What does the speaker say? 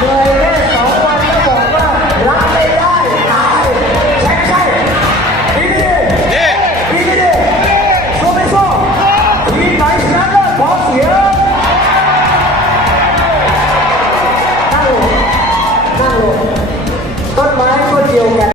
Bye.